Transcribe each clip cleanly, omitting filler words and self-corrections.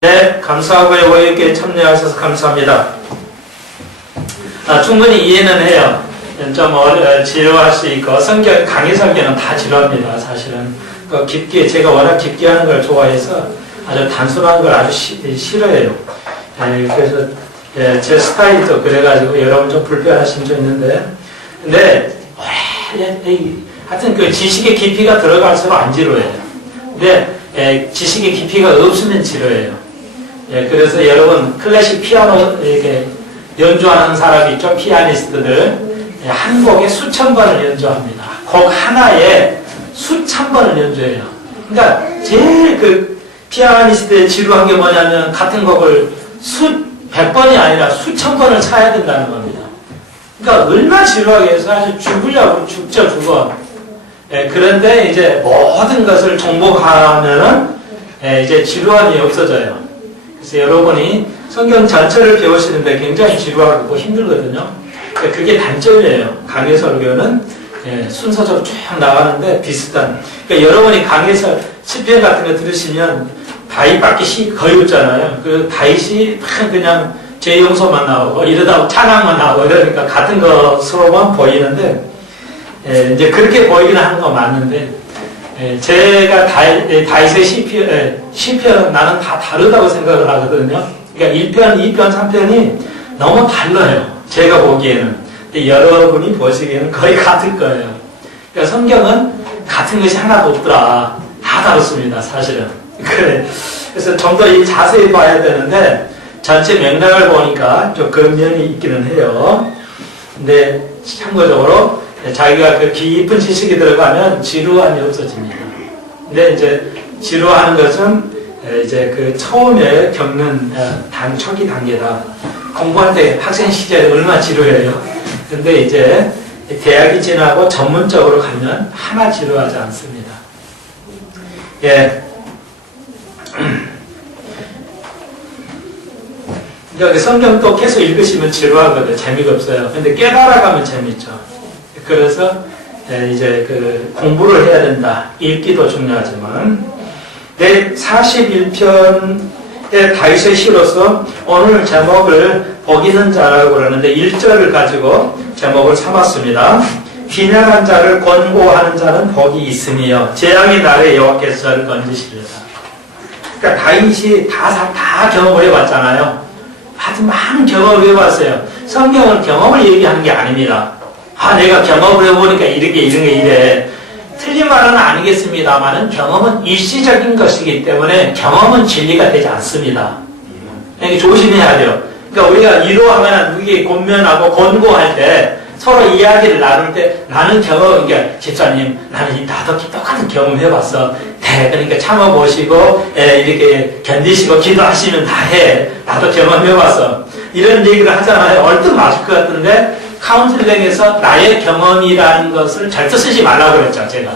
네, 감사하고요. 모임에 참여하셔서 감사합니다. 충분히 이해는 해요. 좀 지루할 수 있고, 강의 설교는 다 지루합니다, 사실은. 깊게, 제가 워낙 깊게 하는 걸 좋아해서 아주 단순한 걸 아주 싫어해요. 그래서, 제 스타일도 그래가지고 여러분 좀 불편하신 점 있는데, 근데, 하여튼 그 지식의 깊이가 들어갈수록 안 지루해요. 근데, 지식의 깊이가 없으면 지루해요. 그래서 여러분 클래식 피아노 이렇게 연주하는 사람이 있죠. 피아니스트들 한 곡에 수천 번을 연주합니다. 곡 하나에 수천 번을 연주해요. 그러니까 제일 그 피아니스트의 지루한 게 뭐냐면 같은 곡을 백 번이 아니라 수천 번을 쳐야 된다는 겁니다. 그러니까 얼마나 지루하게 해서 아주 죽으려고 죽어. 그런데 이제 모든 것을 정복하면은 이제 지루함이 없어져요. 그래서 여러분이 성경 전체를 배우시는데 굉장히 지루하고 힘들거든요. 그게 단점이에요. 강해 설교는 순서적으로 쭉 나가는데 비슷한. 그러니까 여러분이 강해서 시편 같은 거 들으시면 다윗밖에 거의 없잖아요. 그 다윗이 그냥 죄 용서만 나오고 이러다 찬양만 나오고 이러니까 같은 것으로만 보이는데 이제 그렇게 보이기는 하는 건 맞는데. 제가 다윗의 시편 나는 다 다르다고 생각을 하거든요. 그러니까 1편, 2편, 3편이 너무 달라요. 제가 보기에는. 근데 여러분이 보시기에는 거의 같을 거예요. 그러니까 성경은 같은 것이 하나도 없더라. 다 다릅니다, 사실은. 그래서 좀 더 자세히 봐야 되는데 전체 맥락을 보니까 좀 그런 면이 있기는 해요. 근데 참고적으로 자기가 그 깊은 지식이 들어가면 지루함이 없어집니다. 근데 이제 지루하는 것은 이제 그 처음에 겪는 초기 단계다. 공부할 때 학생 시절에 얼마나 지루해요. 근데 이제 대학이 지나고 전문적으로 가면 하나 지루하지 않습니다. 그러니까 성경도 계속 읽으시면 지루하거든요. 재미가 없어요. 근데 깨달아가면 재밌죠. 그래서 이제 그 공부를 해야 된다. 읽기도 중요하지만 41편의 다윗의 시로서 오늘 제목을 복 있는 자라고 그러는데 1절을 가지고 제목을 삼았습니다. 빈약한 자를 권고하는 자는 복이 있으며 재앙의 날에 여호와께서 저를 건지시리라. 그러니까 다윗이 다 경험을 해봤잖아요. 아주 많은 경험을 해봤어요. 성경은 경험을 얘기하는 게 아닙니다. 내가 경험을 해보니까 이래. 틀린 말은 아니겠습니다만은 경험은 일시적인 것이기 때문에 경험은 진리가 되지 않습니다. 그러니까 조심해야 돼요. 그러니까 우리가 위로하면 이게 권면하고 권고할 때 서로 이야기를 나눌 때 나는 그러니까 집사님 나는 나도 똑같은 경험 해봤어. 그러니까 참아보시고 이렇게 견디시고 기도하시면 다 해. 나도 경험해봤어. 이런 얘기를 하잖아요. 얼뜻 맞을 것 같은데 카운슬링에서 나의 경험이라는 것을 절대 쓰지 말라고 그랬죠, 제가.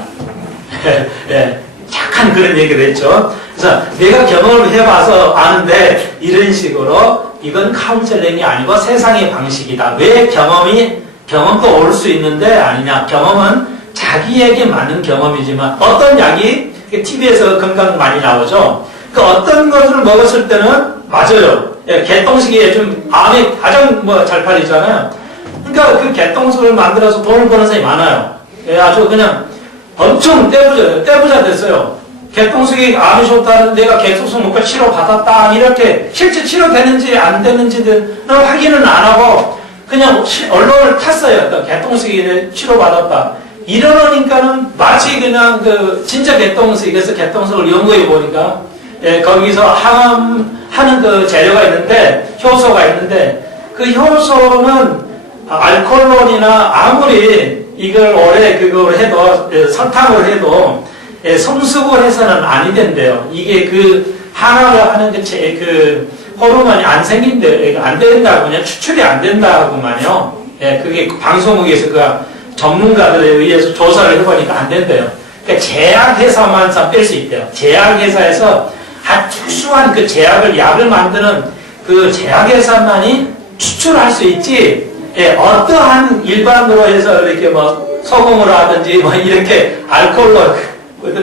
약간 그런 얘기를 했죠. 그래서 내가 경험을 해봐서 아는데 이런 식으로 이건 카운슬링이 아니고 세상의 방식이다. 왜 경험도 올 수 있는데 아니냐. 경험은 자기에게 맞는 경험이지만 어떤 약이 TV에서 건강 많이 나오죠. 그 어떤 것을 먹었을 때는 맞아요. 개똥식이 요즘 암에 가장 잘 팔리잖아요. 그러니까 그 개똥식을 만들어서 돈을 버는 사람이 많아요. 아주 그냥 엄청 떼부자 됐어요. 개똥식이 암이 좋다는 내가 개똥식 먹고 치료 받았다 이렇게 실제 치료되는지 안 되는지는 확인은 안 하고 그냥 언론을 탔어요. 개똥식이 치료 받았다. 이러니까는 마치 그냥 그 진짜 개똥식에서 개똥식을 연구해 보니까 거기서 항암하는 그 재료가 있는데 효소가 있는데 그 효소는 알코올론이나 아무리 이걸 오래 그걸 해도 설탕을 해도 성숙을 해서는 아니 된대요. 이게 그 항암을 하는 그 호르몬이 안 안 된다고 그냥 추출이 안 된다고만요. 그게 방송국에서 그 전문가들에 의해서 조사를 해보니까 안 된대요. 그러니까 제약회사만 뺄 수 있대요. 제약회사에서 아주 특수한 그 약을 만드는 그 제약회사만이 추출할 수 있지. 어떠한 일반으로 해서 이렇게 소금으로 하든지 이렇게 알코올로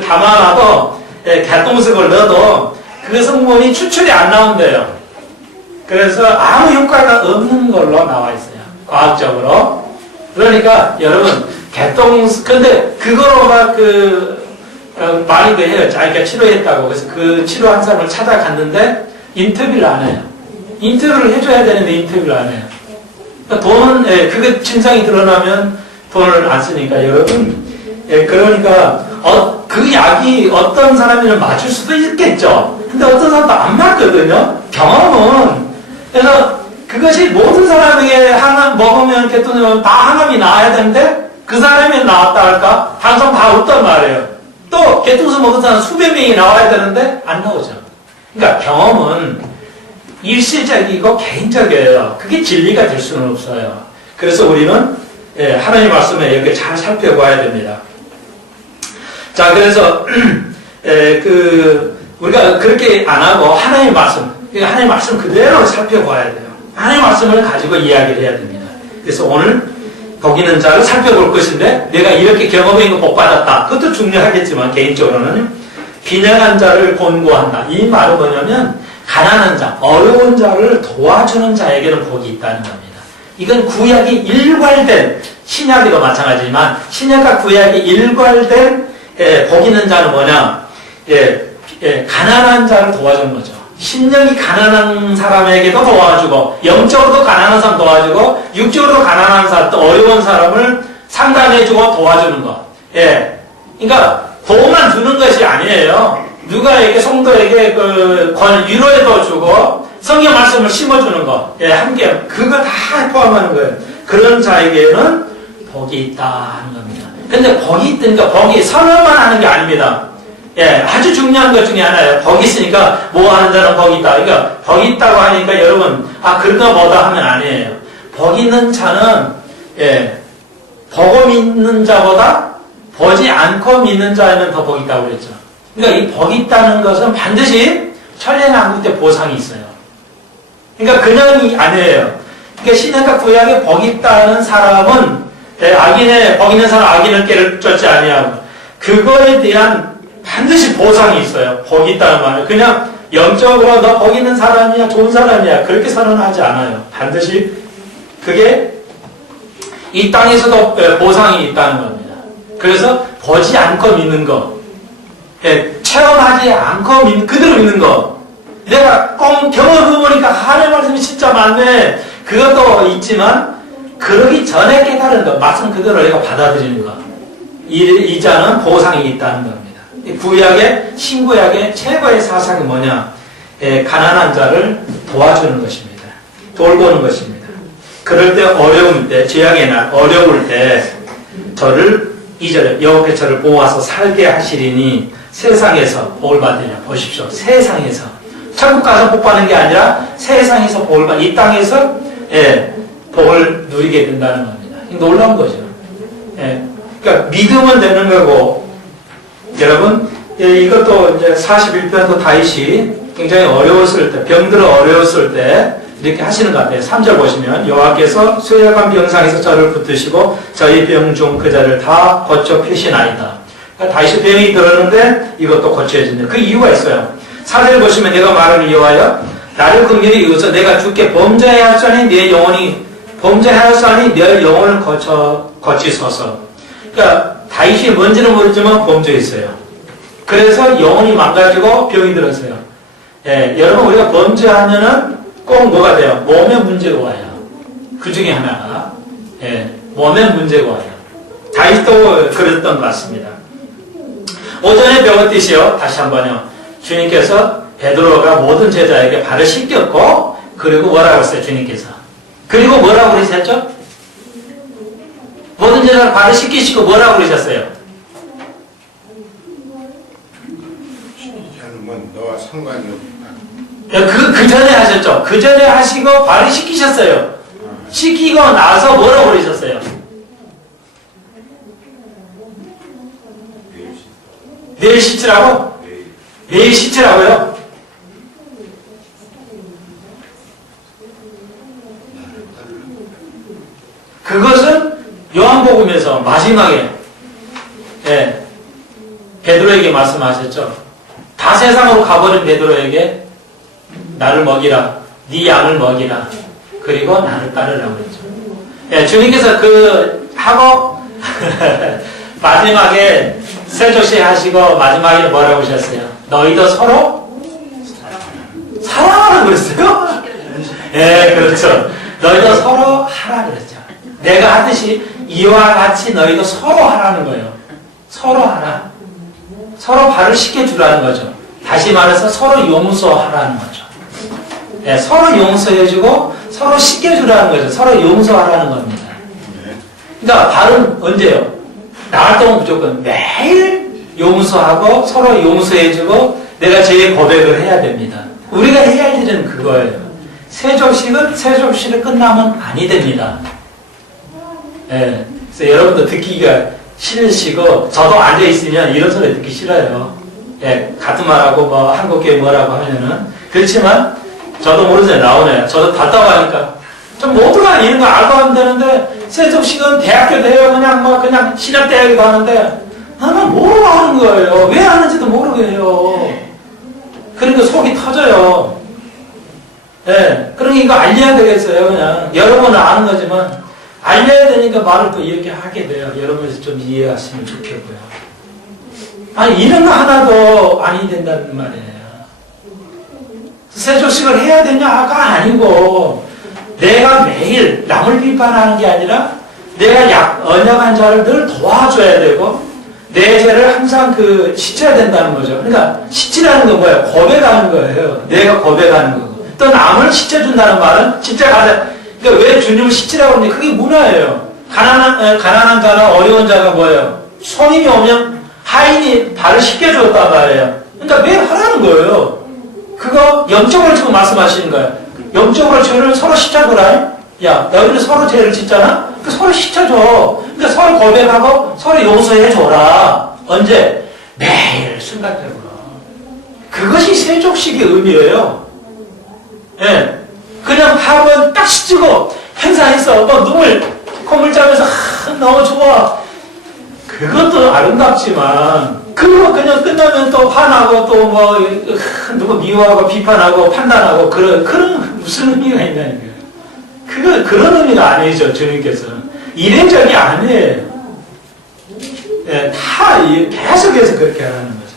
담아놔도 개똥식을 넣어도 그 성분이 추출이 안 나온대요. 그래서 아무 효과가 없는 걸로 나와 있어요. 과학적으로. 그러니까 여러분 근데 그거로 막 많이도 해요. 자기가 치료했다고. 그래서 그 치료한 사람을 찾아갔는데 인터뷰를 안 해요. 인터뷰를 해줘야 되는데 인터뷰를 안 해요. 그러니까 돈은, 그게 증상이 드러나면 돈을 안 쓰니까 여러분. 그러니까, 그 약이 어떤 사람에는 맞을 수도 있겠죠. 근데 어떤 사람도 안 맞거든요. 경험은. 그래서 그것이 모든 사람에게 먹으면 개통되면 다 항암이 나와야 되는데 그 사람이 나왔다 할까? 항상 다 없단 말이에요. 또 개통수 먹은 사람 수백 명이 나와야 되는데 안 나오죠. 그러니까 경험은 일시적이고 개인적이에요. 그게 진리가 될 수는 없어요. 그래서 우리는 하나님 말씀에 이렇게 잘 살펴봐야 됩니다. 자, 그래서 우리가 그렇게 안 하고 하나님 말씀 그대로 살펴봐야 돼요. 하나님 말씀을 가지고 이야기를 해야 됩니다. 그래서 오늘 복 있는 자를 살펴볼 것인데 내가 이렇게 경험해 복 받았다. 그것도 중요하겠지만 개인적으로는 빈약한 자를 권고한다. 이 말은 뭐냐면 가난한 자, 어려운 자를 도와주는 자에게는 복이 있다는 겁니다. 이건 구약이 일괄된 신약에도 마찬가지지만 신약과 구약이 일괄된 복 있는 자는 뭐냐? 가난한 자를 도와주는 거죠. 심령이 가난한 사람에게도 도와주고 영적으로도 가난한 사람 도와주고 육적으로도 가난한 사람, 또 어려운 사람을 상담해주고 도와주는 것. 그러니까 도움만 주는 것이 아니에요. 누가 이렇게 성도에게 위로에도 주고 성경 말씀을 심어주는 거. 함께 그거 다 포함하는 거예요. 그런 자에게는 복이 있다 하는 겁니다. 근데 복이 있으니까 복이 선언만 하는 게 아닙니다. 아주 중요한 것 중에 하나예요. 복이 있으니까 뭐 하는 자는 복이 있다. 그러니까 복이 있다고 하니까 여러분 그런가 뭐다 하면 아니에요. 복이 있는 자는 보고 믿는 자보다 보지 않고 믿는 자에는 더 복이 있다고 그랬죠. 그러니까 이 복이 있다는 것은 반드시 천년왕국 때 보상이 있어요. 그러니까 그냥이 아니에요. 그러니까 신약과 구약에 복이 있다는 사람은 악인의 복 있는 사람 악인을 깨를 쫓지 아니하고 그거에 대한 반드시 보상이 있어요. 복이 있다는 말은 그냥 영적으로 너 복 있는 사람이야 좋은 사람이야 그렇게 선언하지 않아요. 반드시 그게 이 땅에서도 보상이 있다는 겁니다. 그래서 보지 않고 믿는 거, 체험하지 않고 그대로 믿는 거. 내가 꼭 경험해보니까 하나님 말씀이 진짜 맞네. 그것도 있지만 그러기 전에 깨달은 거, 말씀 그대로 내가 받아들이는 거. 이 자는 보상이 있다는 겁니다. 구약의 신구약의 최고의 사상이 뭐냐? 가난한 자를 도와주는 것입니다. 돌보는 것입니다. 그럴 때 어려울 때, 죄악의 날, 어려울 때 저를 2절에 여호와께서 저를 모아서 살게 하시리니 세상에서 복을 받으리라. 보십시오. 세상에서. 천국 가서 복 받는 게 아니라 세상에서 복을 받는, 이 땅에서 복을 누리게 된다는 겁니다. 놀라운 거죠. 그러니까 믿으면 되는 거고, 여러분, 이것도 이제 41편도 다윗이 굉장히 어려웠을 때, 병들어 어려웠을 때 이렇게 하시는 것 같아요. 3절 보시면 여호와께서 쇠약한 병상에서 저를 붙드시고 저희 병 중 그 자를 다 고쳐 펴시나이다. 그러니까 다윗이 병이 들었는데 이것도 고쳐진다. 그 이유가 있어요. 4절 보시면 내가 말을 이어하여 나를 긍휼히 여기서 내가 주께 범죄하였으니 내 영혼이 범죄하였으니 내 영혼을 고치소서. 그러니까 다윗이 뭔지는 모르지만 범죄했어요. 그래서 영혼이 망가지고 병이 들었어요. 여러분 우리가 범죄하면은 꼭 뭐가 돼요? 몸에 문제가 와요. 그 중에 하나가 몸에 문제가 와요. 다윗도 그랬던 것 같습니다. 오전에 배웠듯이요. 다시 한번요. 주님께서 베드로가 모든 제자에게 발을 씻겼고 그리고 뭐라고 했어요? 주님께서. 그리고 뭐라고 그러셨죠? 모든 제자를 발을 씻기시고 뭐라고 그러셨어요? 너와 상관이 없다. 그 전에 하셨죠? 그 전에 하시고 발을 씻기셨어요. 씻기고 나서 뭐라고 그러셨어요? 내일 씻으라고? 내일 씻으라고요? 그것은 요한복음에서 마지막에 베드로에게 말씀하셨죠. 다 세상으로 가버린 베드로에게 나를 먹이라, 네 양을 먹이라, 그리고 나를 따르라고 그랬죠. 예, 주님께서 하고 마지막에 세조시 하시고 마지막에 뭐라고 하셨어요? 너희도 서로 사랑하라 그랬어요? 예, 그렇죠. 너희도 서로 하라 그랬죠. 내가 하듯이 이와 같이 너희도 서로 하라는 거예요. 서로 하라. 서로 발을 씻겨주라는 거죠. 다시 말해서 서로 용서하라는 거죠. 예, 서로 용서해주고 서로 씻겨주라는 거죠. 서로 용서하라는 겁니다. 그러니까 발은 언제요? 나갈 때는 무조건 매일 용서하고 서로 용서해주고 내가 제 고백을 해야 됩니다. 우리가 해야 할 일은 그거예요. 세조식은 세조식이 끝나면 아니 됩니다. 예, 그래서 여러분도 듣기가 싫으시고 저도 앉아있으면 이런 소리 듣기 싫어요. 예, 같은 말하고 뭐 한국교회 뭐라고 하면은 그렇지만 저도 모르잖아요. 나오네요. 저도 답답하니까 좀 모두가 이런 거 알고 하면 되는데 세조식은 대학교 돼요. 그냥 신학대학에도 하는데 나는 모르고 하는 거예요. 왜 하는지도 모르게 해요. 그러니까 속이 터져요. 예, 그러니까 이거 알려야 되겠어요. 그냥 여러분은 아는 거지만 알려야 되니까 말을 또 이렇게 하게 돼요. 여러분이 좀 이해하시면 좋겠고요. 아니 이런 거 하나도 아니 된다는 말이에요. 세조식을 해야 되냐가 아니고 내가 매일 남을 비판하는 게 아니라 내가 언약한 자를 늘 도와줘야 되고 내 죄를 항상 씻어야 된다는 거죠. 그러니까 씻지라는 건 뭐예요? 고백하는 거예요. 내가 고백하는 거고. 또 남을 씻어준다는 말은 진짜 그러니까 왜 주님을 씻지라고 하는지 그게 문화예요. 가난한 자나 어려운 자가 뭐예요? 성인이 오면 하인이 발을 씻겨줬단 말이에요. 그러니까 매일 하라는 거예요. 그거 영적으로 지금 말씀하시는 거예요. 영적으로 죄를 서로 씻어줘라. 야, 너희들 서로 죄를 짓잖아? 서로 씻어줘. 그러니까 서로 고백하고 서로 용서해줘라. 언제? 매일 순간적으로. 그것이 세족식의 의미예요. 예. 그냥 한번 딱 씻고 행사해서 눈물 콧물 짜면서 너무 좋아. 그것도 아름답지만 그거 그냥 끝나면 또 화나고 또 뭐 누구 미워하고 비판하고 판단하고 그런 무슨 의미가 있냐는 거예요. 그런 의미가 아니죠. 주님께서는 이례적이 아니에요. 예, 다 계속해서 그렇게 하는 거죠.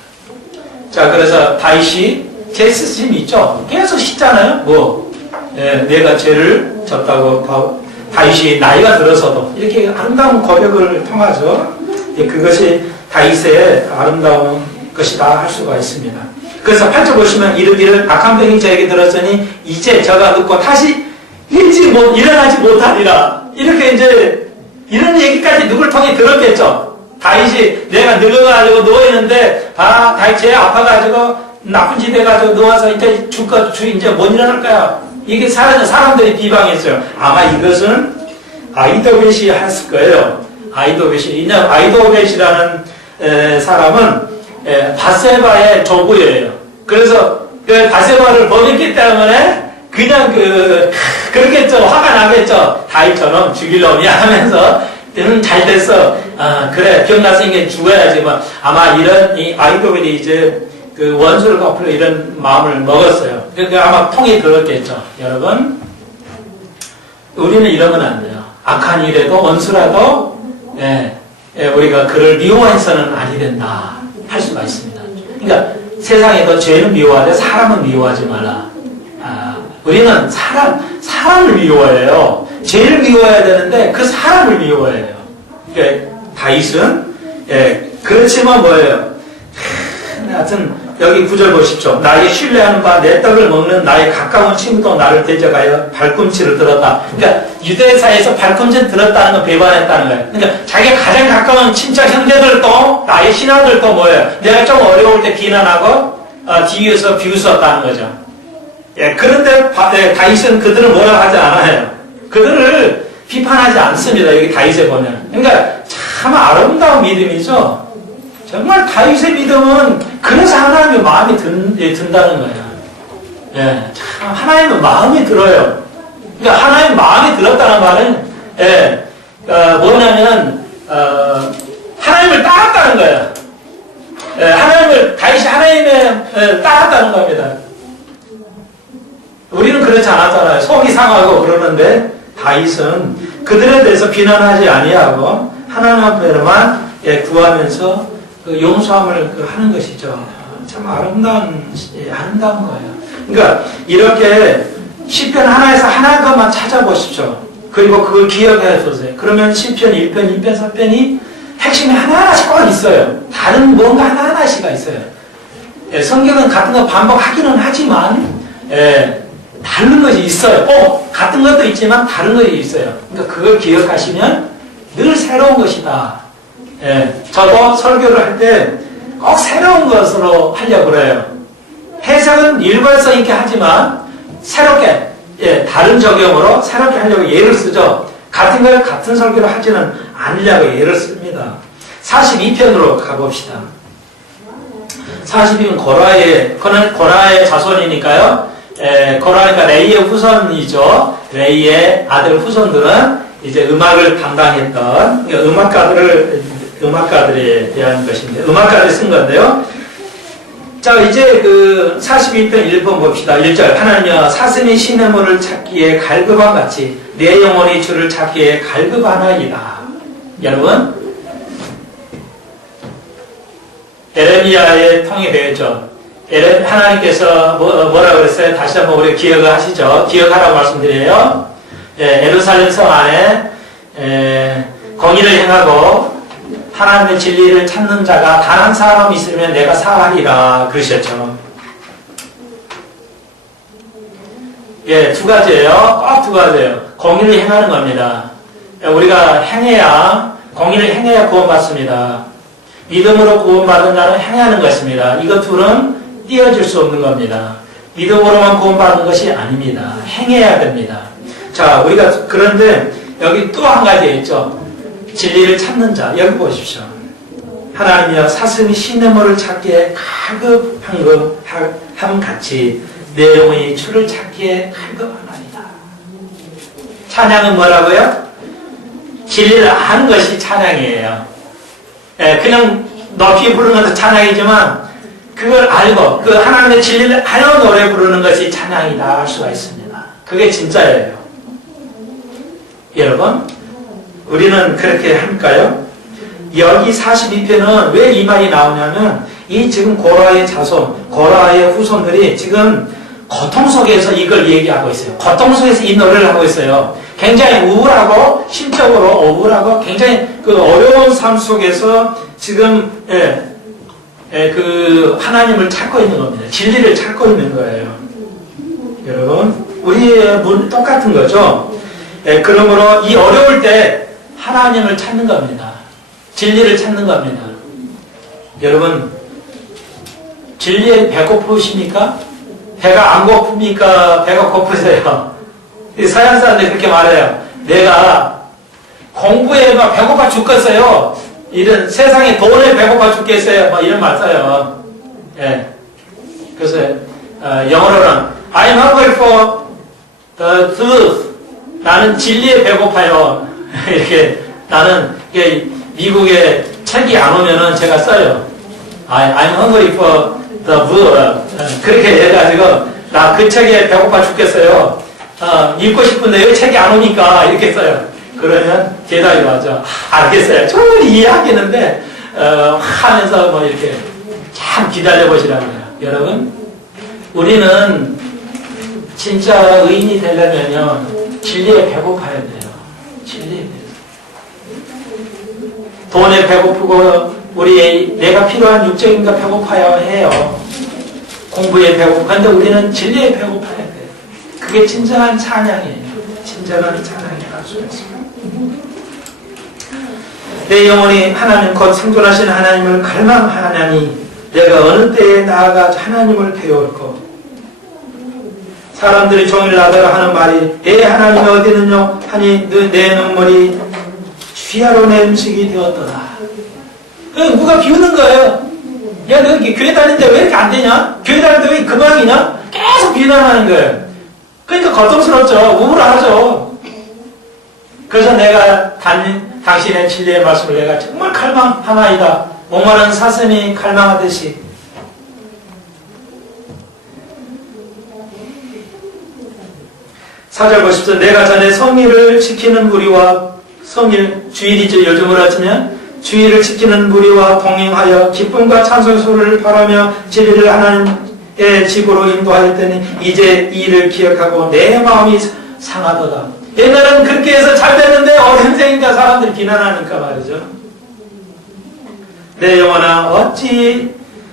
자, 그래서 다윗이 제 스승이 있죠. 계속 씻잖아요. 예, 내가 죄를 졌다고 다윗이 나이가 들어서도 이렇게 아름다운 고백을 통하죠. 예, 그것이 다윗의 아름다운 것이다 할 수가 있습니다. 그래서 8절 보시면 이르기를 악한 병이 저에게 들었으니 이제 저가 눕고 다시 일어나지 못하리라. 이렇게 이제 이런 얘기까지 누굴 통해 들었겠죠. 다윗이 내가 늙어가지고 누워있는데 다윗 죄 아파가지고 나쁜 짓 해가지고 누워서 이제 이제 못 일어날 거야. 이게 사람들이 비방했어요. 아마 이것은 아이도벳이 했을 거예요. 아이도벳이라는 사람은 바세바의 조부예요. 그래서 바세바를 범했기 때문에 그냥 그렇겠죠. 화가 나겠죠. 다윗처럼 죽이려니 하면서 잘 됐어. 그래 기억났으니까 죽어야지만 아마 이 아이도벳이 이제 원수를 갚으려 이런 마음을 먹었어요. 그러니까 아마 통이 들었겠죠. 여러분, 우리는 이러면 안 돼요. 악한 일에도 원수라도 우리가 그를 미워해서는 아니 된다 할 수가 있습니다. 그러니까 세상에도 죄는 미워하되 사람은 미워하지 말라. 우리는 사람을 미워해요. 죄를 미워해야 되는데 그 사람을 미워해요. 그러니까 다윗은 그렇지만 뭐예요? 하여튼 여기 9절 보십시오. 나의 신뢰하는 바 내 떡을 먹는 나의 가까운 친구도 나를 대적하여 발꿈치를 들었다. 그러니까 유대사에서 발꿈치를 들었다는 건 배반했다는 거예요. 그러니까 자기가 가장 가까운 친척 형제들도 나의 신하들도 뭐예요? 내가 좀 어려울 때 비난하고 뒤에서 비웃었다는 거죠. 예, 그런데 다윗은 그들을 뭐라고 하지 않아요. 그들을 비판하지 않습니다. 여기 다윗에 보면. 그러니까 참 아름다운 믿음이죠. 정말 다윗의 믿음은 그래서 하나님의 마음이 든다는 거예요. 예, 참 하나님의 마음이 들어요. 그러니까 하나님의 마음이 들었다는 말은 뭐냐면 하나님을 따랐다는 거예요. 하나님을 다윗이 하나님의 따랐다는 겁니다. 우리는 그렇지 않았잖아요. 속이 상하고 그러는데 다윗은 그들에 대해서 비난하지 아니하고 하나님 앞에만 구하면서 그 용서함을 하는 것이죠. 참 아름다운 거예요. 그러니까 이렇게 시편 하나에서 하나인 것만 찾아보십시오. 그리고 그걸 기억해 보세요. 그러면 시편 1편, 2편, 3편이 핵심이 하나하나씩 꼭 있어요. 다른 뭔가 하나하나씩 있어요. 성경은 같은 거 반복하기는 하지만 다른 것이 있어요. 같은 것도 있지만 다른 것이 있어요. 그러니까 그걸 기억하시면 늘 새로운 것이다. 저도 설교를 할 때 꼭 새로운 것으로 하려고 그래요. 해석은 일관성 있게 하지만 새롭게, 다른 적용으로 새롭게 하려고 예를 쓰죠. 같은 걸 같은 설교로 하지는 않으려고 예를 씁니다. 42편으로 가봅시다. 42편 고라의 자손이니까요. 고라니까 레이의 후손이죠. 레이의 아들 후손들은 이제 음악을 담당했던 음악가들에 대한 것인데 음악가들이 쓴 건데요. 자, 이제 그 42편 1번 봅시다. 1절. 하나님이여 사슴이 시냇물을 찾기에 갈급함 같이 내 영혼이 주를 찾기에 갈급하나이다. 여러분, 에레미야의 통해 배웠죠. 하나님께서 뭐라고 그랬어요? 다시 한번 우리 기억을 하시죠. 기억하라고 말씀드려요. 예루살렘 성 안에 공의를 행하고 하나님의 진리를 찾는 자가 단 한 사람 있으면 내가 사하리라 그러셨죠. 두 가지예요. 꼭 두 가지예요. 공의를 행하는 겁니다. 우리가 행해야, 공의를 행해야 구원받습니다. 믿음으로 구원받은 자는 행하는 것입니다. 이것 둘은 띄어질 수 없는 겁니다. 믿음으로만 구원받는 것이 아닙니다. 행해야 됩니다. 자, 우리가 그런데 여기 또 한 가지 있죠. 진리를 찾는 자. 여기 보십시오. 하나님이여 사슴이 시냇물을 찾기에 갈급함 같이 내 영혼이 주를 찾기에 갈급하나이다. 찬양은 뭐라고요? 진리를 아는 것이 찬양이에요. 그냥 높이 부르는 것도 찬양이지만 그걸 알고 그 하나님의 진리를 알고 노래 부르는 것이 찬양이다 할 수가 있습니다. 그게 진짜예요. 여러분, 우리는 그렇게 할까요? 여기 42편은 왜 이 말이 나오냐면 이 지금 고라의 자손, 고라의 후손들이 지금 고통 속에서 이걸 얘기하고 있어요. 고통 속에서 이 노래를 하고 있어요. 굉장히 우울하고 심적으로 우울하고 굉장히 그 어려운 삶 속에서 지금 그 하나님을 찾고 있는 겁니다. 진리를 찾고 있는 거예요. 여러분, 우리의 문 똑같은 거죠. 그러므로 이 어려울 때 하나님을 찾는 겁니다. 진리를 찾는 겁니다. 여러분, 진리에 배고프십니까? 배가 안 고픕니까? 배가 고프세요? 서양 사람들이 그렇게 말해요. 내가 공부에 막 배고파 죽겠어요. 이런 세상에 돈에 배고파 죽겠어요. 막 이런 말 써요. 그래서 영어로는 I'm hungry for the truth. 나는 진리에 배고파요. 이렇게 나는 미국에 책이 안 오면은 제가 써요. I'm hungry for the book. 그렇게 해가지고 나 그 책에 배고파 죽겠어요. 읽고 싶은데 왜 책이 안 오니까 이렇게 써요. 그러면 대답이 와죠. 알겠어요. 충분히 이해하겠는데 하면서 뭐 이렇게 참 기다려보시라고요. 여러분, 우리는 진짜 의인이 되려면요 진리에 배고파야 돼요. 진리에 대해서. 돈에 배고프고 내가 필요한 육적인 거 배고파야 해요. 공부에 배고프고. 그런데 우리는 진리에 배고파야 돼요. 그게 진정한 찬양이에요. 진정한 찬양이라고 할 수 있습니다. 내 영혼이 하나님 곧 생존하신 하나님을 갈망하나니 내가 어느 때에 나아가 하나님을 배울고. 사람들이 종일 나더라 하는 말이 내 하나님이 어디 있느냐 하니 내 눈물이 주야로 내 음식이 되었더라. 누가 비우는 거예요. 야, 너 교회 다니는데 왜 이렇게 안 되냐? 교회 다니는데 왜 금방이냐? 계속 비난하는 거예요. 그러니까 고통스럽죠. 우울하죠. 그래서 내가 당신의 진리의 말씀을 내가 정말 갈망하나이다. 목마른 사슴이 갈망하듯이 4절 보십시오. 내가 전에 성의를 지키는 무리와 성일 주일이죠. 요즘으로 치면 주일을 지키는 무리와 동행하여 기쁨과 찬송 소리를 바라며 진리를 하나님의 집으로 인도하였더니 이제 이 일을 기억하고 내 마음이 상하도다. 옛날에는 그렇게 해서 잘 됐는데 어른생이니까 사람들이 비난하니까 말이죠. 내 영혼아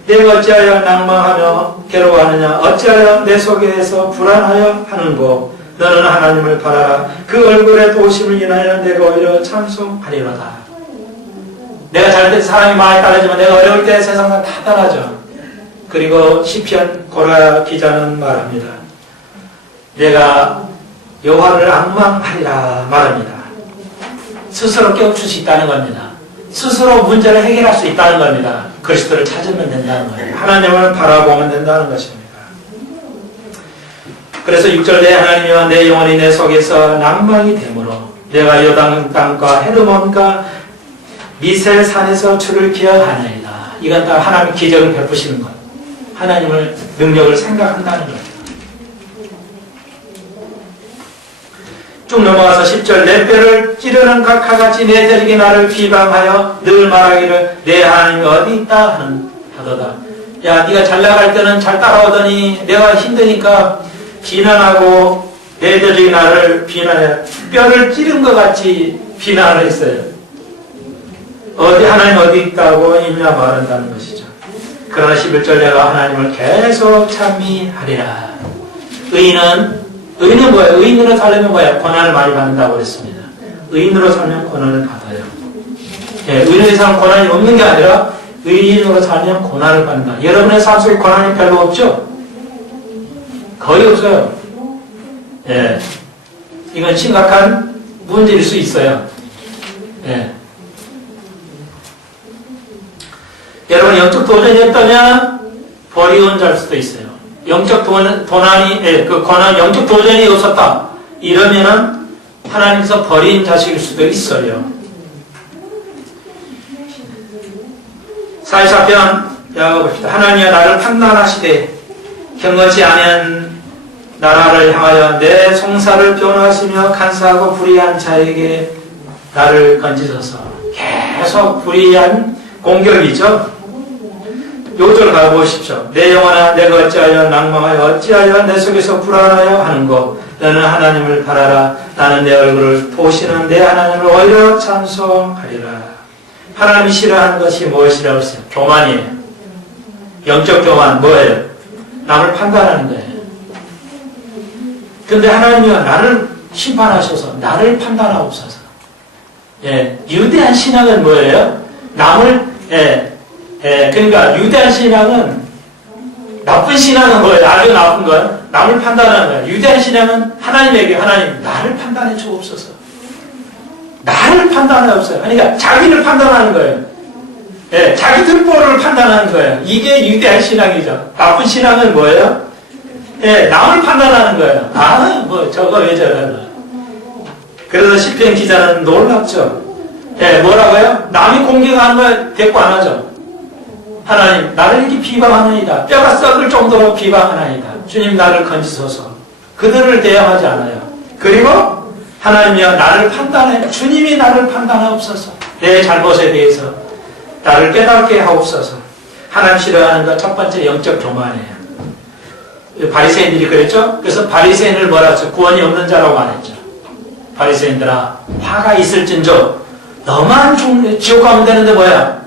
내가 어찌하여 낭망하며 괴로워하느냐 어찌하여 내 속에서 불안하여 하는고 너는 하나님을 바라라. 그 얼굴의 도심을 인하여 내가 오히려 찬송하리로다. 내가 잘 때 사람이 많이 따르지만 내가 어려울 때 세상은 다 따라죠. 그리고 시편 고라 기자는 말합니다. 내가 여호와를 앙망하리라 말합니다. 스스로 깨우칠 수 있다는 겁니다. 스스로 문제를 해결할 수 있다는 겁니다. 그리스도를 찾으면 된다는 거예요. 하나님을 바라보면 된다는 것입니다. 그래서 6절 내 하나님이와 내 영혼이 내 속에서 낭망이 되므로 내가 요단 땅과 헤르몬과 미셀 산에서 주를 기억하나이다. 이건 다 하나님 기적을 베푸시는 것. 하나님을 능력을 생각한다는 거예요. 쭉 넘어가서 10절 내 뼈를 찌르는 각하같이 내 대적이 나를 비방하여 늘 말하기를 내 하나님이 어디 있다 하도다. 야 네가 잘 나갈 때는 잘 따라오더니 내가 힘드니까 비난하고 내 대적이 나를 비난해 뼈를 찌른 것 같이 비난을 했어요. 하나님 어디 있다고 임야 말한다는 것이죠. 그러나 11절 내가 하나님을 계속 찬미하리라. 의인은 뭐예요? 의인으로 살려면 뭐예요? 고난을 많이 받는다고 그랬습니다. 의인으로 살면 고난을 받아요. 예, 의인의 삶은 고난이 없는 게 아니라 의인으로 살면 고난을 받는다. 여러분의 삶 속에 고난이 별로 없죠? 거의 없어요. 예, 이건 심각한 문제일 수 있어요. 예. 여러분 영적 도전이 없다면 버리온 자일 수도 있어요. 영적 영적 도전이 없었다. 이러면은 하나님께서 버린 자식일 수도 있어요. 44편 읽어봅시다. 하나님이여 나를 판단하시되 경건치 않은 나라를 향하여 내 송사를 변호하시며 간사하고 불의한 자에게 나를 건지소서. 계속 불의한 공격이죠. 요절 가보십시오. 내 영혼아 내가 어찌하여 낭망하여 어찌하여 내 속에서 불안하여 하는고 너는 하나님을 바라라. 나는 내 얼굴을 보시는 내 하나님을 오히려 찬송하리라. 하나님이 싫어하는 것이 무엇이라고 했어요? 교만이에요. 영적 교만 뭐예요? 남을 판단하는 거예요. 근데 하나님이요 나를 심판하셔서 나를 판단하옵소서. 예, 유대한 신앙은 뭐예요? 남을 그러니까 유대한 신앙은 나쁜 신앙은 뭐예요? 아주 나쁜 건 남을 판단하는 거예요. 유대한 신앙은 하나님에게 하나님 나를 판단해 주옵소서. 나를 판단하옵소서. 그러니까 자기를 판단하는 거예요. 예, 자기 등보를 판단하는 거예요. 이게 유대한 신앙이죠. 나쁜 신앙은 뭐예요? 예, 남을 판단하는 거예요. 뭐 저거 왜 저러나. 그래서 시편 기자는 놀랍죠. 예, 뭐라고요? 남이 공격하는 걸 대꾸 안 하죠. 하나님, 나를 이렇게 비방하나이다. 뼈가 썩을 정도로 비방하나이다. 주님, 나를 건지소서. 그들을 대항하지 않아요. 그리고 하나님이여 나를 판단해. 주님이 나를 판단하옵소서. 내 잘못에 대해서 나를 깨닫게 하옵소서. 하나님 싫어하는 것 첫 번째 영적 교만이에요. 바리새인들이 그랬죠? 그래서 바리새인을 뭐라 했죠? 구원이 없는 자라고 말했죠. 바리새인들아, 화가 있을진저 너만 지옥 가면 되는데 뭐야?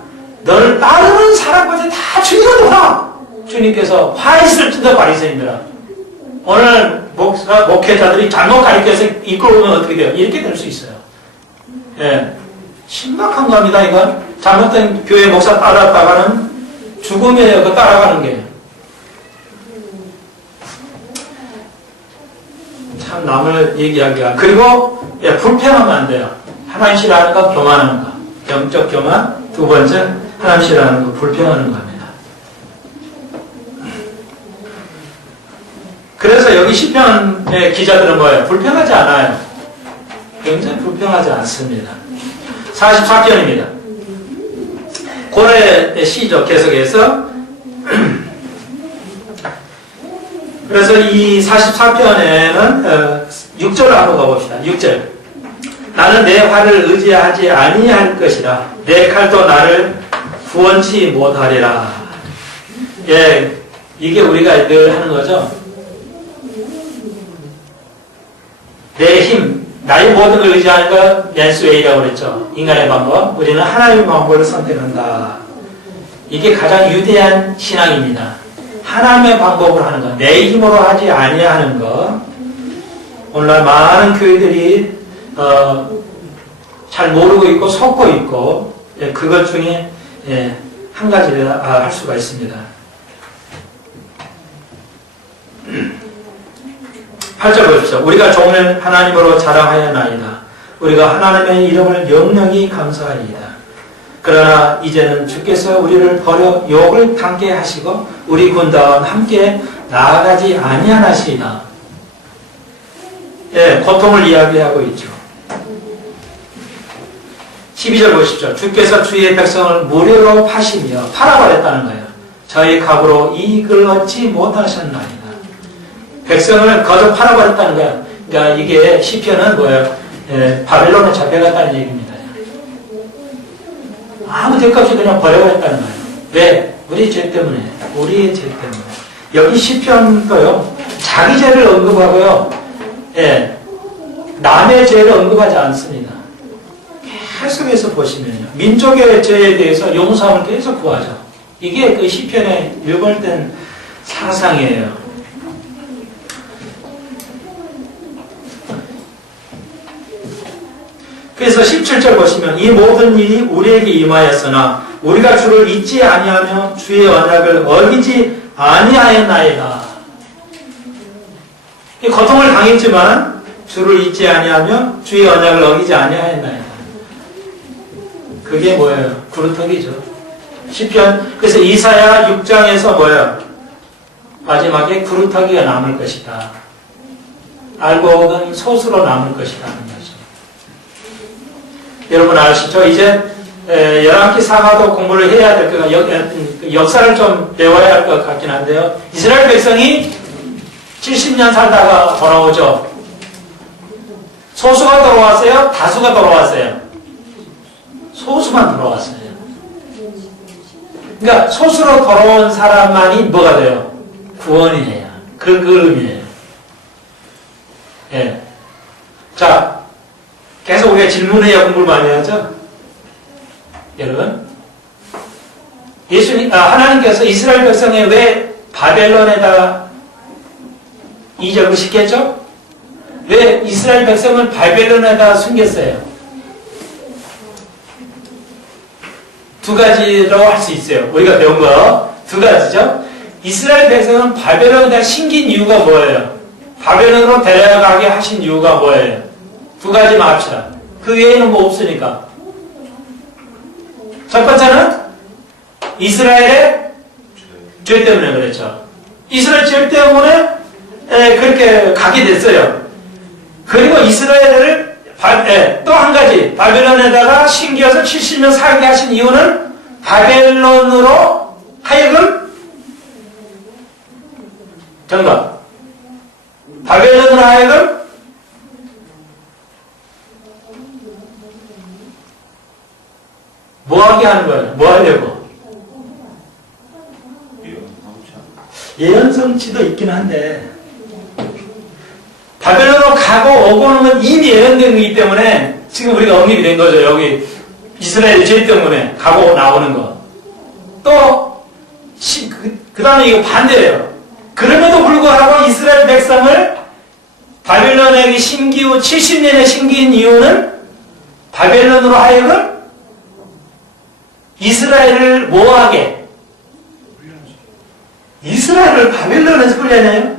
너를 따르는 사람까지 다 죽이고 돌아. 주님께서 화 있을진저 바리새인들아. 오늘 목회자들이 잘못 가르쳐서 이끌어오면 어떻게 돼요? 이렇게 될 수 있어요. 예, 심각한 겁니다. 이건 잘못된 교회 목사 따랐다가는 죽음이에요. 그 따라가는 게. 참 남을 얘기하기가. 그리고 예, 불평하면 안 돼요. 하나님 싫어하는 거 교만하는 거. 영적 교만. 두 번째 하나님 싫어하는 거 불평하는 겁니다. 그래서 여기 시편의 기자들은 뭐예요? 불평하지 않아요. 굉장히 불평하지 않습니다. 44편입니다. 고레의 시죠. 계속해서 그래서 이 44편에는 6절로 한번 가봅시다. 6절. 나는 내 활을 의지하지 아니할 것이라. 내 칼도 나를 구원치 못하리라. 예, 이게 우리가 늘 하는 거죠. 내 힘, 나의 모든 걸 의지하는 것 맨스웨이라고 그랬죠. 인간의 방법. 우리는 하나님의 방법을 선택한다. 이게 가장 유대한 신앙입니다. 하나님의 방법으로 하는 것, 내 힘으로 하지 아니하는 것. 오늘날 많은 교회들이 잘 모르고 있고 속고 있고, 예, 그것 중에 예, 한 가지를 할 수가 있습니다. 8절 보십시오. 우리가 종을 하나님으로 자랑하였나이다. 우리가 하나님의 이름을 영영히 감사하리이다. 그러나 이제는 주께서 우리를 버려 욕을 당케 하시고 우리 군다와 함께 나아가지 아니하나시이다. 예, 고통을 이야기하고 있죠. 12절 보십시오. 주께서 주의 백성을 무료로 파시며 팔아버렸다는 거예요. 저희 값으로 이익을 얻지 못하셨나이다. 백성을 거저 팔아버렸다는 거야. 그러니까 이게 시편은 뭐예요? 예, 바벨론에 잡혀갔다는 얘기입니다. 아무 대가 없이 그냥 버려버렸다는 거예요. 왜? 우리 죄 때문에. 우리의 죄 때문에. 여기 시편도요, 자기 죄를 언급하고요, 예, 남의 죄를 언급하지 않습니다. 계속해서 보시면요, 민족의 죄에 대해서 용서함을 계속 구하죠. 이게 그 시편의 일관된 사상이에요. 그래서 17절 보시면 이 모든 일이 우리에게 임하였으나 우리가 주를 잊지 아니하며 주의 언약을 어기지 아니하였나이다. 고통을 당했지만 주를 잊지 아니하며 주의 언약을 어기지 아니하였나이다. 그게 뭐예요? 구루터기죠. 시편. 그래서 이사야 6장에서 뭐예요? 마지막에 구루터기가 남을 것이다. 알곡은 솥으로 남을 것이다. 여러분 아시죠? 이제 열왕기 사가도 공부를 해야 될 것, 역사를 좀 배워야 할 것 같긴 한데요. 이스라엘 백성이 70년 살다가 돌아오죠. 소수가 돌아왔어요? 다수가 돌아왔어요? 소수만 돌아왔어요. 그러니까 소수로 돌아온 사람만이 뭐가 돼요? 구원이에요. 그 의미예요. 예. 자, 계속 우리가 질문해야 공부를 많이 하죠? 여러분, 하나님께서 이스라엘 백성에 왜 바벨론에다가 이적을 시켰죠? 왜 이스라엘 백성을 바벨론에다 숨겼어요? 두 가지로 할 수 있어요. 우리가 배운 거 두 가지죠? 이스라엘 백성은 바벨론에다 심긴 이유가 뭐예요? 바벨론으로 데려가게 하신 이유가 뭐예요? 두 가지만 합시다. 그 외에는 뭐 없으니까. 첫 번째는 이스라엘의 죄 때문에 그랬죠. 이스라엘 죄 때문에 그렇게 가게 됐어요. 그리고 이스라엘을 또 한 가지 바벨론에다가 심겨서 70년 살게 하신 이유는 바벨론으로 하여금 정답. 바벨론으로 하여금 뭐 하게 하는 거예요? 뭐 하려고? 예언 성취도 있긴 한데 바벨론으로 가고 오고는 건 이미 예언된 거기 때문에 지금 우리가 언급이 된 거죠. 여기 이스라엘의 죄 때문에 가고 나오는 거. 또 그 다음에 이거 반대예요. 그럼에도 불구하고 이스라엘 백성을 바벨론에게 심기후 70년에 심긴 이유는 바벨론으로 하여금 이스라엘을 뭐하게? 이스라엘을 바벨론에서 끌려내요?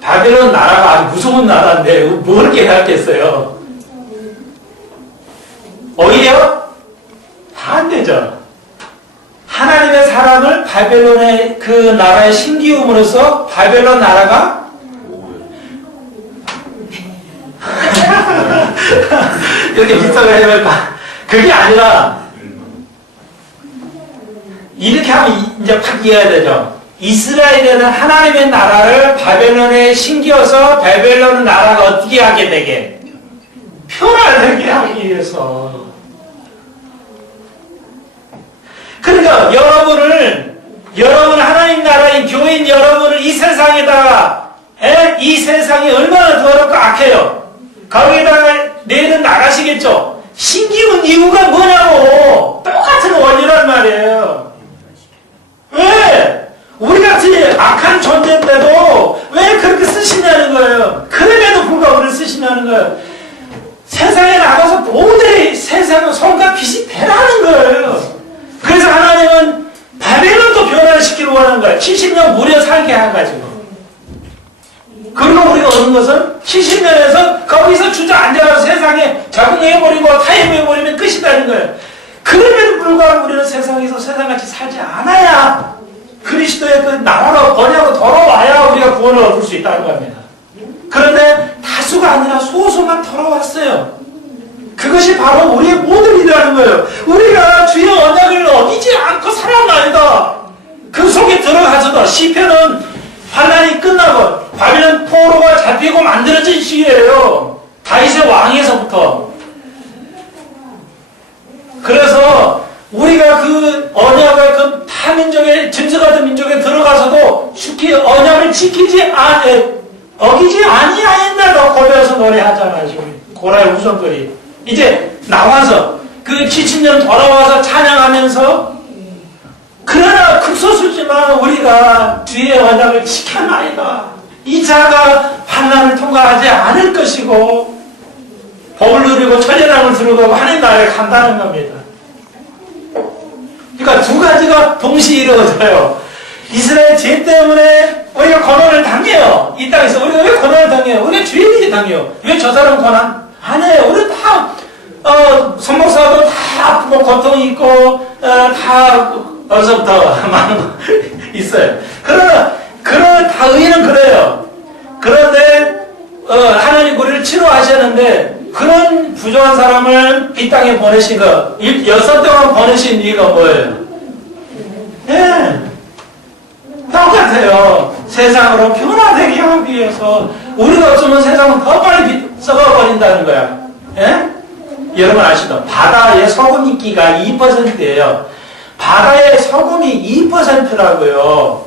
바벨론 나라가 아주 무서운 나라인데 뭘 깨닫겠어요? 오히려 반대죠. 하나님의 사람을 바벨론의 그 나라에 심기움으로써 바벨론 나라가 이렇게 비슷하게 해볼까? 그게 아니라 이렇게 하면 이제 확 이해해야 되죠. 이스라엘에는 하나님의 나라를 바벨론에 심겨서 바벨론 나라가 어떻게 하게 되게? 편안하게 하기 위해서. 그러니까 여러분 하나님 나라인 교인 여러분을 이 세상에다가 이 세상이 얼마나 더럽고 악해요. 거기에다가 내일은 나가시겠죠. 신기운 이유가 뭐냐고. 똑같은 원리란 말이에요. 왜? 우리 같이 악한 존재인데도 왜 그렇게 쓰시냐는 거예요. 그럼에도 불구하고 우리를 쓰시냐는 거예요. 세상에 나가서 모두 세상은 손과 빛이 되라는 거예요. 그래서 하나님은 바벨론도 변화시키려고 하는 거예요. 70년 무려 살게 해가지고. 그리고 우리가 얻는 것은 70년에서 거기서 주저앉아서 세상에 적응해버리고 타협해버리면 끝이다는 거예요. 그럼에도 불구하고 우리는 세상에서 세상같이 살지 않아야 그리스도의 그 나라로 번영으로 돌아와야 우리가 구원을 얻을 수 있다는 겁니다. 그런데 다수가 아니라 소수만 돌아왔어요. 그것이 바로 우리의 모델이라는 거예요. 우리가 주의 언약을 어기지 않고 살아나이다. 그 속에 들어가서도 시편은 환란이 끝나고 바벨론 포로가 잡히고 만들어진 시기예요. 다윗의 왕에서부터. 그래서 우리가 그 언약을 그 타민족의 짐승같은 민족에 들어가서도 죽기 언약을 어기지 아니하였나도 고백해서 노래하잖아요. 지금 고라의 후손들이 이제 나와서 그 70년 돌아와서 찬양하면서 그러나 극소수지만 우리가 주의 언약을 지켜나이다. 이 자가 환난을 통과하지 않을 것이고 복을 누리고 천년왕을 들어가고 하나님 나라에 간다는 겁니다. 그러니까 두 가지가 동시에 이루어져요. 이스라엘 죄 때문에 우리가 고난을 당해요. 이 땅에서 우리가 왜 고난을 당해요? 우리가 죄인이 당해요. 왜 저 사람 고난? 아니에요. 우리는 다 손목사도 다 아프고 고통이 있고 다 어디서부터 많은 거 있어요. 그러나 다 의인은 그래요. 그런데 하나님 우리를 치료하셨는데 그런 부족한 사람을 이 땅에 보내신 거 6년 동안 보내신 이유가 뭐예요? 예, 똑같아요. 세상으로 변화되게 하기 위해서 우리가 없으면 세상은 더 빨리 썩어버린다는 거야. 예? 여러분 아시죠? 바다의 소금 인기가 2%예요. 바다의 소금이 2%라고요.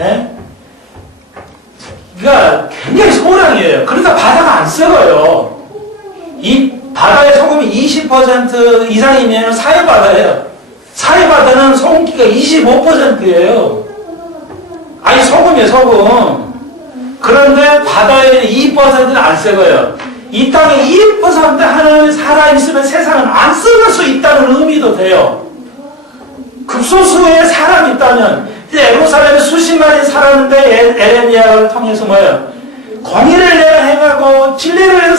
예? 그러니까 굉장히 소량이에요. 그러다 바다가 안 썩어요. 이 바다의 소금이 20% 이상이면 사해바다예요. 사해바다는 소금기가 25%예요. 아니 소금이에요, 소금. 그런데 바다의 2%는 안 썩어요. 이 땅에 2% 하나님이 살아있으면 세상은 안 썩을 수 있다는 의미도 돼요. 극소수의 사람이 있다면 예루살렘에 수십만이 살았는데 에레미야를 통해서 뭐예요? 공의를 내가 행하고 진리를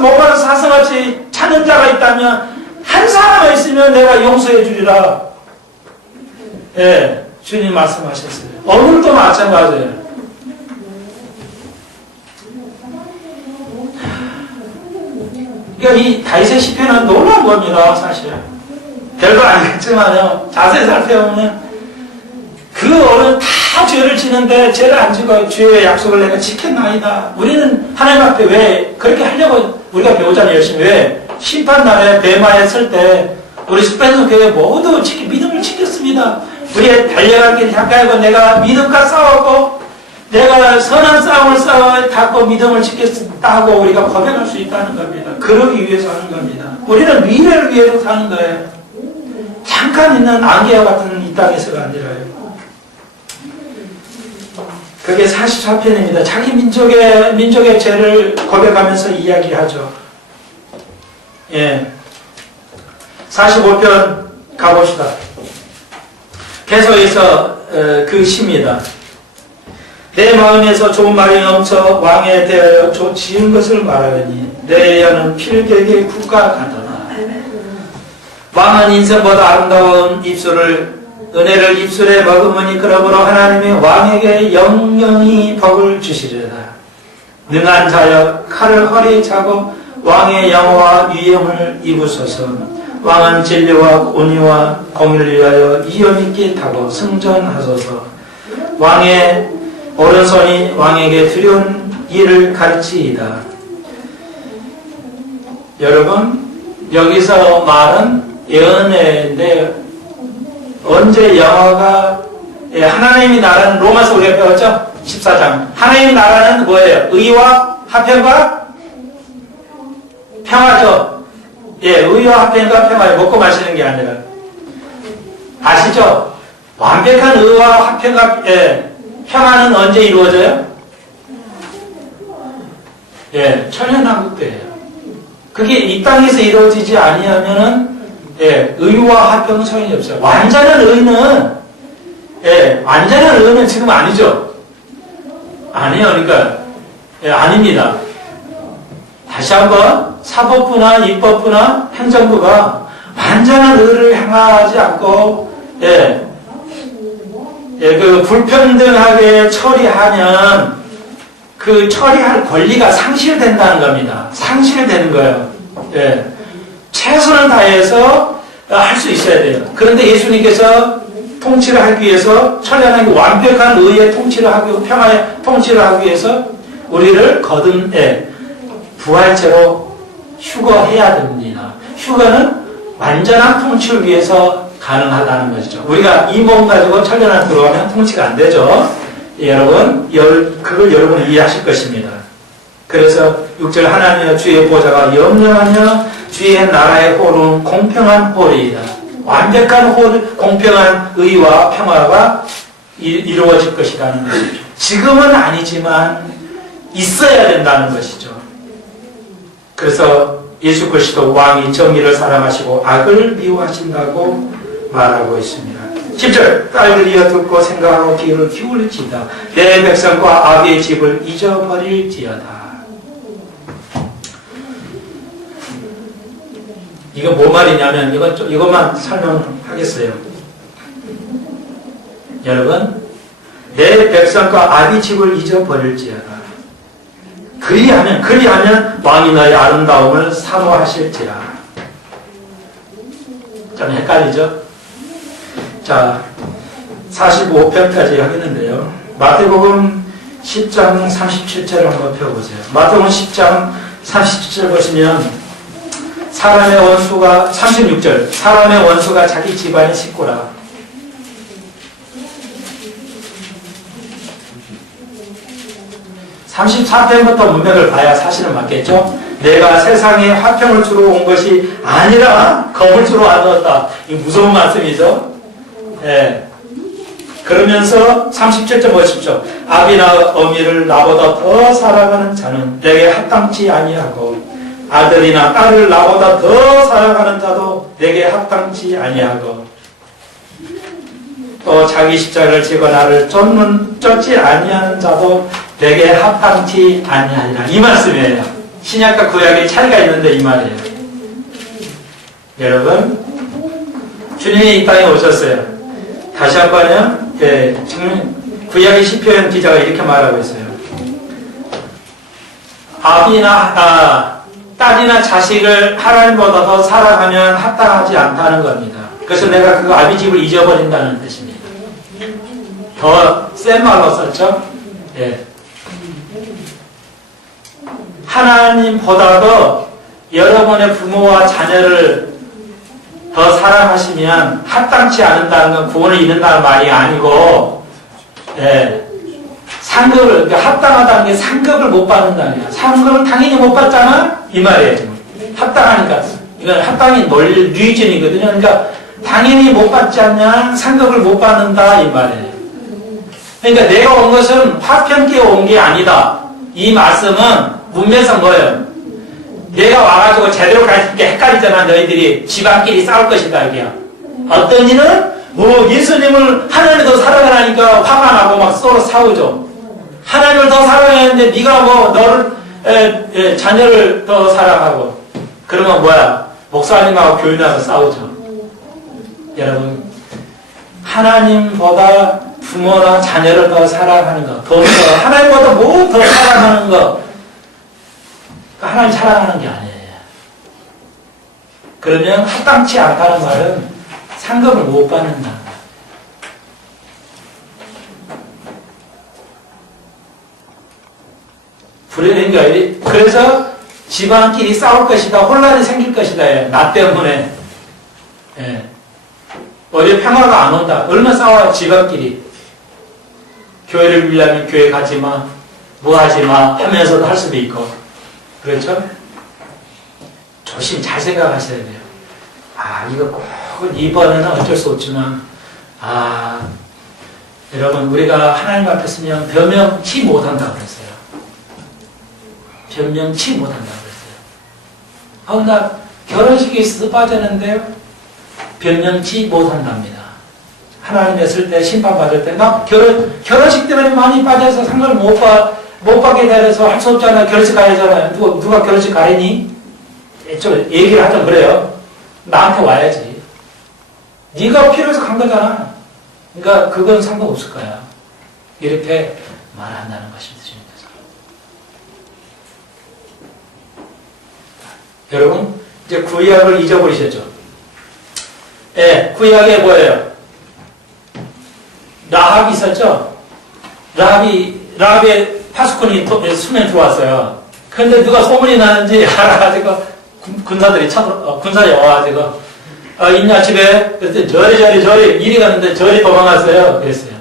목마른 사슴같이 찾는 자가 있다면 한 사람이 있으면 내가 용서해 주리라. 예, 주님 말씀하셨어요. 오늘도 마찬가지예요. 그러니까 이 다윗의 시편은 놀라운 겁니다, 사실. 별거 아니겠지만요, 자세히 살펴보면 그 어른 다 죄를 지는데 죄를 안 지고 주의 약속을 내가 지켰나이다. 우리는 하나님 앞에 왜 그렇게 하려고 우리가 배우잖아요, 열심히. 왜? 심판날에 배마에 설 때 우리 스페인 교회 모두 믿음을 지켰습니다. 우리의 달려갈 길 향하고 내가 믿음과 싸웠고 내가 선한 싸움을 싸웠고 믿음을 지켰다고 우리가 고백할 수 있다는 겁니다. 그러기 위해서 하는 겁니다. 우리는 미래를 위해서 사는 거예요. 잠깐 있는 안개와 같은 이 땅에서가 아니라요. 그게 44편입니다. 자기 민족의 죄를 고백하면서 이야기하죠. 예. 45편 가봅시다. 계속해서 그 시입니다. 내 마음에서 좋은 말이 넘쳐 왕에 대하여 지은 것을 말하더니 내 혀는 필객의 국과 같더라. 왕은 인생보다 아름다운 입술을 은혜를 입술에 머금으니 그러므로 하나님이 왕에게 영영히 복을 주시리라. 능한 자여 칼을 허리에 차고 왕의 영화와 위엄을 입으소서. 왕은 진리와 온유와 공의를 위하여 이염 있게 타고 승전하소서. 왕의 오른손이 왕에게 두려운 일을 가르치이다. 여러분, 여기서 말은 예언인데 언제 영화가 하나님이 나라는 로마서 우리가 배웠죠? 14장. 하나님의 나라는 뭐예요? 의와 화평과 평화죠. 의와 화평과 평화예요. 먹고 마시는 게 아니라. 아시죠? 완벽한 의와 화평과 평화는 언제 이루어져요? 천년왕국 때예요. 그게 이 땅에서 이루어지지 아니하면은 의와 화평은 소용이 없어요. 완전한 의는 지금 아니죠. 아니에요. 그러니까 아닙니다. 다시 한번 사법부나 입법부나 행정부가 완전한 의를 향하지 않고 그 불평등하게 처리하면 그 처리할 권리가 상실된다는 겁니다. 상실되는 거예요. 최선을 다해서 할 수 있어야 돼요. 그런데 예수님께서 통치를 하기 위해서 천년왕국 완벽한 의의 통치를 하고 평화의 통치를 하기 위해서 우리를 거듭 부활체로 휴거해야 됩니다. 휴거는 완전한 통치를 위해서 가능하다는 것이죠. 우리가 이 몸 가지고 천년왕국 들어가면 통치가 안 되죠. 여러분, 그걸 여러분은 이해하실 것입니다. 그래서 6절 하나님의 주의 보좌가 영영하며 주의 나라의 홀은 공평한 홀이다. 완벽한 홀, 공평한 의와 평화가 이루어질 것이라는 것이죠. 지금은 아니지만 있어야 된다는 것이죠. 그래서 예수 그리스도 왕이 정의를 사랑하시고 악을 미워하신다고 말하고 있습니다. 10절 딸들이여 듣고 생각하고 귀를 기울일지어다. 내 백성과 아비의 집을 잊어버릴지어다. 이거 뭐 말이냐면 이것만 설명하겠어요. 여러분, 내 백성과 아비 집을 잊어버릴지어다. 그리하면 왕이 너의 아름다움을 사모하실지라. 좀 헷갈리죠? 자, 45편까지 하겠는데요. 마태복음 10장 37절 한번 펴보세요. 마태복음 10장 37절 보시면 사람의 원수가 36절 사람의 원수가 자기 집안의 식구라. 34편부터 문맥을 봐야 사실은 맞겠죠? 내가 세상에 화평을 주러 온 것이 아니라 검을 주러 왔다. 이 무서운 말씀이죠? 그러면서 37절 보십시오. 아비나 어미를 나보다 더 사랑하는 자는 내게 합당치 아니하고 아들이나 딸을 나보다 더 사랑하는 자도 내게 합당치 아니하고 또 자기 십자가를 지고 나를 쫓지 아니하는 자도 내게 합당치 아니하리라. 이 말씀이에요. 신약과 구약의 차이가 있는데 이 말이에요. 여러분, 주님이 이 땅에 오셨어요. 다시 한 번요. 구약의 시편 기자가 이렇게 말하고 있어요. 딸이나 자식을 하나님보다 더 사랑하면 합당하지 않다는 겁니다. 그래서 내가 그 아비 집을 잊어버린다는 뜻입니다. 더 센 말로 썼죠? 하나님보다도 여러분의 부모와 자녀를 더 사랑하시면 합당치 않는다는 건 구원을 잃는다는 말이 아니고, 상급을, 그러니까 합당하다는 게 상급을 못 받는다는 거야. 상급을 당연히 못 받잖아? 이 말이에요, 지금. 합당하니까. 이건 합당이 뉘진이거든요. 그러니까 당연히 못 받지 않냐? 상급을 못 받는다, 이 말이에요. 그러니까 내가 온 것은 화평케 온 게 아니다. 이 말씀은 문맥상 뭐예요? 내가 와가지고 제대로 가르칠 게 헷갈리잖아. 너희들이 집안끼리 싸울 것이다, 이게야. 어떤 이는 예수님을 하나님을 더 사랑하니까 화가 나고 막 서로 싸우죠. 하나님을 더 사랑하는데 네가 너를 자녀를 더 사랑하고 그러면 뭐야? 목사님하고 교인하고 싸우죠. 여러분, 하나님보다 부모나 자녀를 더 사랑하는 것, 더 하나님보다 뭐 더 사랑하는 것, 하나님 사랑하는 게 아니에요. 그러면 합당치 않다는 말은 상급을 못 받는다. 그러니까 그래서 집안끼리 싸울 것이다, 혼란이 생길 것이다. 나 때문에. 예. 어디 평화가 안 온다. 얼마나 싸워요, 집안끼리. 교회를 위하면 교회 가지 마, 뭐 하지 마 하면서도 할 수도 있고. 그렇죠? 조심 잘 생각하셔야 돼요. 이거 꼭 이번에는 어쩔 수 없지만, 여러분, 우리가 하나님 앞에 서면 변명치 못한다고 그랬어요. 변명치 못한다고 그랬어요. 나 결혼식에 있어서 빠졌는데요. 변명치 못한답니다. 하나님 했을 때, 심판받을 때, 나 결혼식 때문에 많이 빠져서 상관을 못 받게 되어서 할 수 없잖아요. 결혼식 가야 하잖아요. 누가 결혼식 가려니? 좀 얘기를 하자 그래요. 나한테 와야지. 네가 필요해서 간 거잖아. 그러니까 그건 상관없을 거야. 이렇게 말한다는 것입니다. 여러분, 이제 구약을 잊어버리셨죠? 예, 구약에 뭐예요? 라합이 있었죠? 라합의 파수꾼이 수면에 들어왔어요. 그런데 누가 소문이 나는지 알아가지고 군사들이 군사들이 와가지고 있냐 집에? 그랬더니 저리 이리 가는데 저리 도망갔어요. 그랬어요.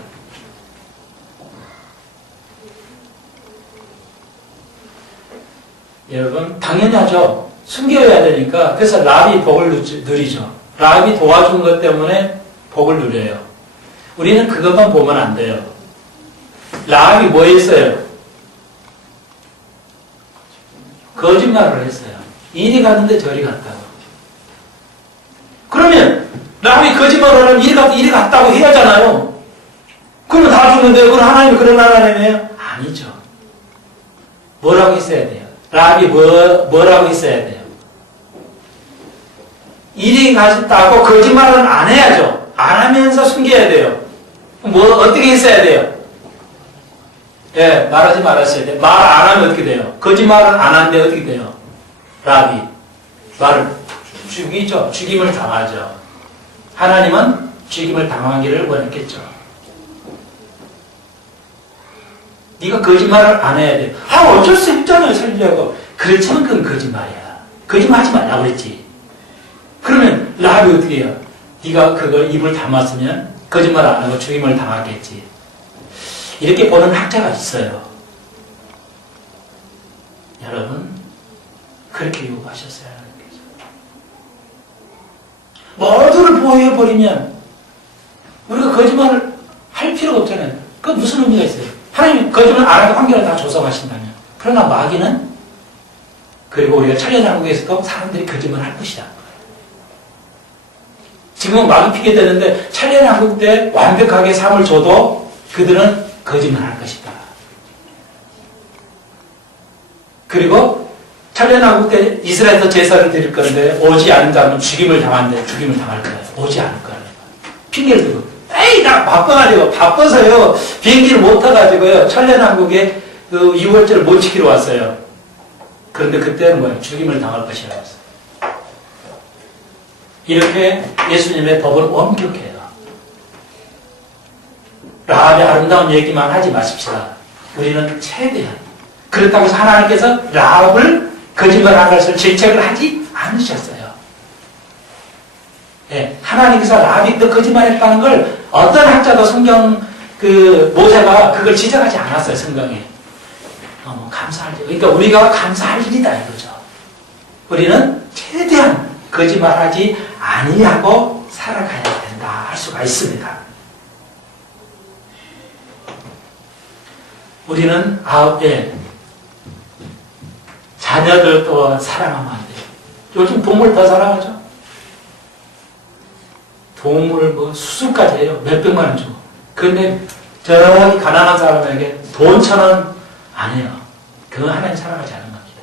여러분 당연히 하죠. 숨겨야 되니까. 그래서 라합이 복을 누리죠. 라합이 도와준 것 때문에 복을 누려요. 우리는 그것만 보면 안 돼요. 라합이 뭐 했어요? 거짓말을 했어요. 이리 갔는데 저리 갔다고. 그러면 라합이 거짓말을 하면 이리 갔다고 해야 하잖아요. 그러면 다 죽는데요. 그럼 하나님이 그런 하나님이에요? 아니죠. 뭐라고 했어야 돼요? 라합이 뭐라고 했어야 돼요? 이리 가셨다고 거짓말은 안 해야죠. 안 하면서 숨겨야 돼요. 어떻게 했어야 돼요? 예, 말하지 말았어야 돼요. 말 안 하면 어떻게 돼요? 거짓말을 안 하는데 어떻게 돼요? 라합이 말을 죽이죠. 죽임을 당하죠. 하나님은 죽임을 당하기를 원했겠죠. 네가 거짓말을 안 해야 돼. 어쩔 수 없잖아요. 살려고. 그렇지만 그건 거짓말이야. 거짓말하지 말라고 그랬지. 그러면 라합이 어떻게 해요? 네가 그걸 입을 담았으면 거짓말 안 하고 죽임을 당하겠지. 이렇게 보는 학자가 있어요. 여러분 그렇게 요구하셨어요. 모두를 보호해버리면 우리가 거짓말을 할 필요가 없잖아요. 그 무슨 의미가 있어요? 하나님이 거짓말 안 하고 환경을 다 조성하신다면. 그러나 마귀는, 그리고 우리가 천년왕국에서도 사람들이 거짓말 할 것이다. 지금은 마귀 피게 되는데 천년왕국 때 완벽하게 삶을 줘도 그들은 거짓말 할 것이다. 그리고 천년왕국 때 이스라엘에서 제사를 드릴 건데 오지 않은 자는 죽임을 당하는데 죽임을 당할 거예요. 오지 않을 거예요. 핑계를 대고 에이 나 바빠가지고 바빠서요 비행기를 못 타가지고요 천년왕국에 그 6월절을 못 지키러 왔어요. 그런데 그때는 뭐예요? 죽임을 당할 것이라고 했어요. 이렇게 예수님의 법을 엄격해요. 라합의 아름다운 얘기만 하지 마십시다. 우리는 최대한. 그렇다고 해서 하나님께서 라합을 거짓말한 것을 질책을 하지 않으셨어요. 예, 하나님께서 라합이 너 거짓말했다는 걸 어떤 학자도 성경 모세가 그걸 지적하지 않았어요. 성경에. 감사할 일. 그러니까 우리가 감사할 일이다 이거죠. 우리는 최대한 거짓말하지 아니하고 살아가야 된다 할 수가 있습니다. 우리는 자녀들 또 사랑하면 안 돼요. 요즘 동물 더 사랑하죠? 동물 수술까지 해요. 몇백만 원 주고. 그런데 저기 가난한 사람에게 돈 1,000원 안 해요. 그건 하나님 사랑하지 않은 겁니다.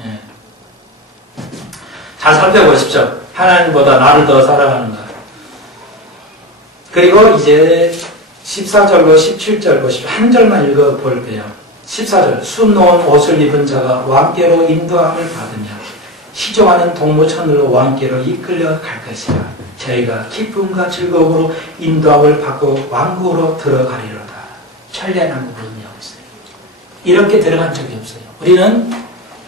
예. 잘 살펴보십시오. 하나님보다 나를 더 사랑하는가. 그리고 이제 14절로 17절 보십시오. 한 절만 읽어볼게요. 14절. 순 놓은 옷을 입은 자가 왕께로 인도함을 받으며 시종하는 동무천으로 왕께로 이끌려 갈 것이라. 저희가 기쁨과 즐거움으로 인도함을 받고 왕국으로 들어가리로다. 천리안하고 그러냐고 있어요. 이렇게 들어간 적이 없어요. 우리는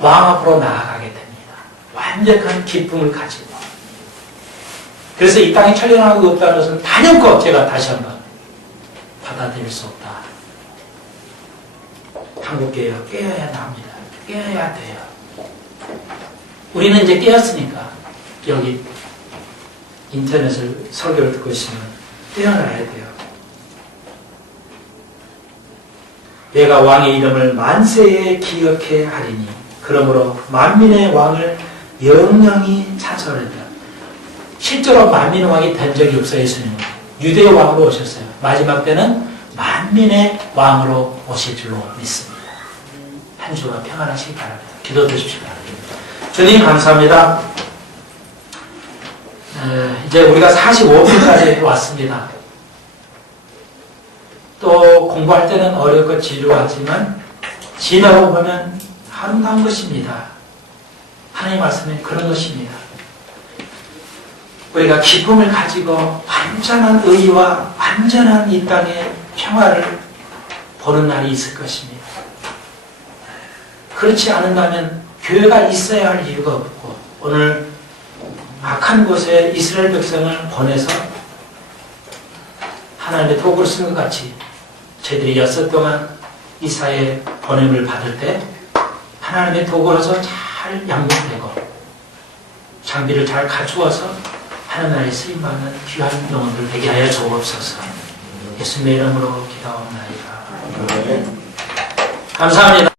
왕 앞으로 나아가게 됩니다. 완벽한 기쁨을 가지고. 그래서 이 땅에 천리안하고 없다는 것은 단연코 제가 다시 한번 받아들일 수 없다. 한국교회가 깨어야 합니다. 깨어야 돼요. 우리는 이제 깨었으니까 여기 인터넷을 설교를 듣고 있으면 깨어나야 돼요. 내가 왕의 이름을 만세에 기억해 하리니 그러므로 만민의 왕을 영영히 찬송하리라. 실제로 만민의 왕이 된 적이 없어요. 예수님은 유대의 왕으로 오셨어요. 마지막 때는 만민의 왕으로 오실 줄로 믿습니다. 한 주가 평안하시기 바랍니다. 기도드십시오. 주님 감사합니다. 이제 우리가 45분까지 왔습니다. 또 공부할 때는 어렵고 지루하지만 지나고 보면 아름다운 것입니다. 하나님 말씀은 그런 것입니다. 우리가 기쁨을 가지고 완전한 의와 완전한 이 땅의 평화를 보는 날이 있을 것입니다. 그렇지 않은다면 교회가 있어야 할 이유가 없고 오늘 악한 곳에 이스라엘 백성을 보내서 하나님의 도구를 쓴 것 같이 저희들이 엿새 동안 이사의 보냄을 받을 때 하나님의 도구로서 잘 양육되고 장비를 잘 갖추어서 하나님 나라에 쓰임받는 귀한 영혼들 되게 하여 주옵소서. 예수님의 이름으로 기도하옵나이다. 감사합니다.